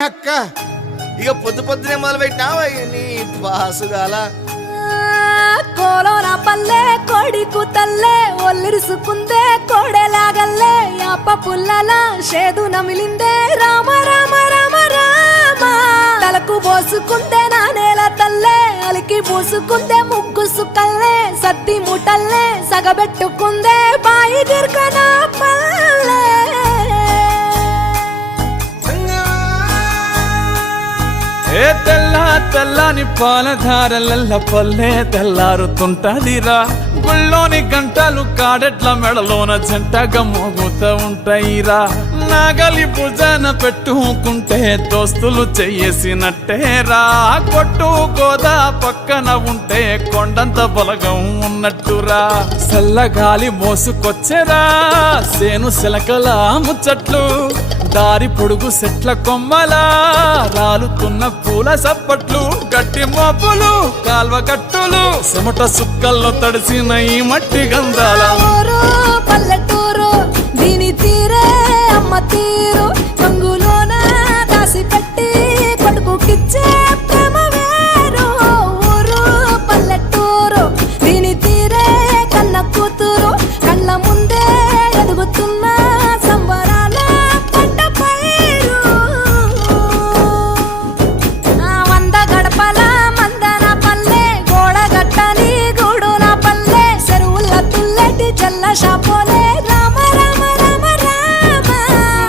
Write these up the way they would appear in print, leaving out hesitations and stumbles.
అక్క ఇక పొద్దునే మొదలు పెట్టినావా నీ బాసుగాల కోలోన పల్లె కోడి కూతల్లే ఒల్లిరుసుకుందే కోడెలాగల్లే యాప పుల్లల షేదు నమిలిందే రామ రామ రామ రామ తలకు పోసుకుందే నా నేల తల్లే అలికి పూసుకుందే ముగ్గు సుక్కల్లే సత్తి ముటల్లే సగబెట్టుకుందే బాయి దిర్కన పల్లె ఏ తెల్లని పాలధారలల్ల పల్లె తెల్లారుతుంటదిరా గుళ్ళోని గంటలు కాడెట్ల మెడలోన జంటగా మోగుతూ ఉంటాయిరా నాగలి భుజాన పెట్టుకుంటే దోస్తులు చెయ్యేసినట్టేరా కొట్టు గోదా పక్కన ఉంటే కొండంత బలగం ఉన్నట్టురా చల్లగాలి మోసుకొచ్చెరా సేను సిలకల ముచ్చట్లు దారి పొడుగు సెట్ల కొమ్మలా రాలుతున్న పూల సప్పట్లు గట్టి మోపులు కాల్వ గట్టులు చెమట సుక్కల్లో తడిసిన ఈ మట్టి గంధాల పల్లెటూరు దీని తీరే అమ్మ తీరు కంగులోన దాసి పెట్టి కొడుకుకిచ్చే ప్రేమ వేరు ఊరు పల్లెటూరు దీని తీరే కన్న కూతురు కళ్ళ ముందే ఎదుగుతున్న సంబరాల పంట పైరు వంద గడపల మందన పల్లె గోడ గట్టని గూడున పల్లె చెరువుల తుల్లెటి జల్ల షాపోలే రామ రామ రామ రామ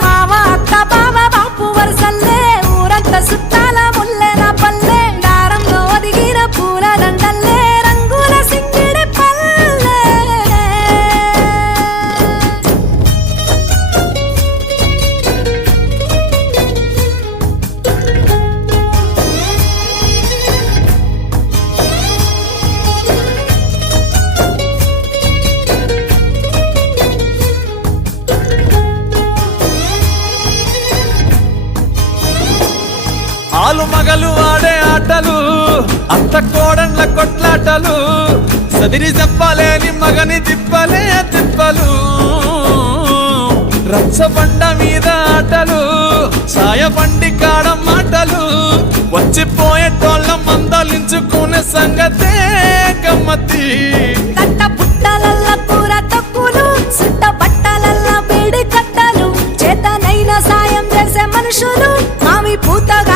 మామ అత్త బావ బాపు వరసల్లే ఊరంత సుట్టాల ముల్లెన పల్లె దారంలో ఒదిగిన పూల దండల్లే రంగుల సింగిడి పల్లె ఆలు మగలు ఆడే ఆటలు అత్త కోడన్ల కొట్లాటలు సదిరి చెప్పలేని మగని తిప్పలే తిప్పలు రచ్చబండ మీద ఆటలు సాయబండి కాడ మాటలు వచ్చిపోయేటోళ్ళ మందలించుకునే సంగతే గమ్మతి కట్ట పుట్టలల్ల కూర తక్కువలు సుట్ట బట్టలల్ల వేడి కట్టలు చేతనైన సాయం చేసే మనుషులు మామి పూతగా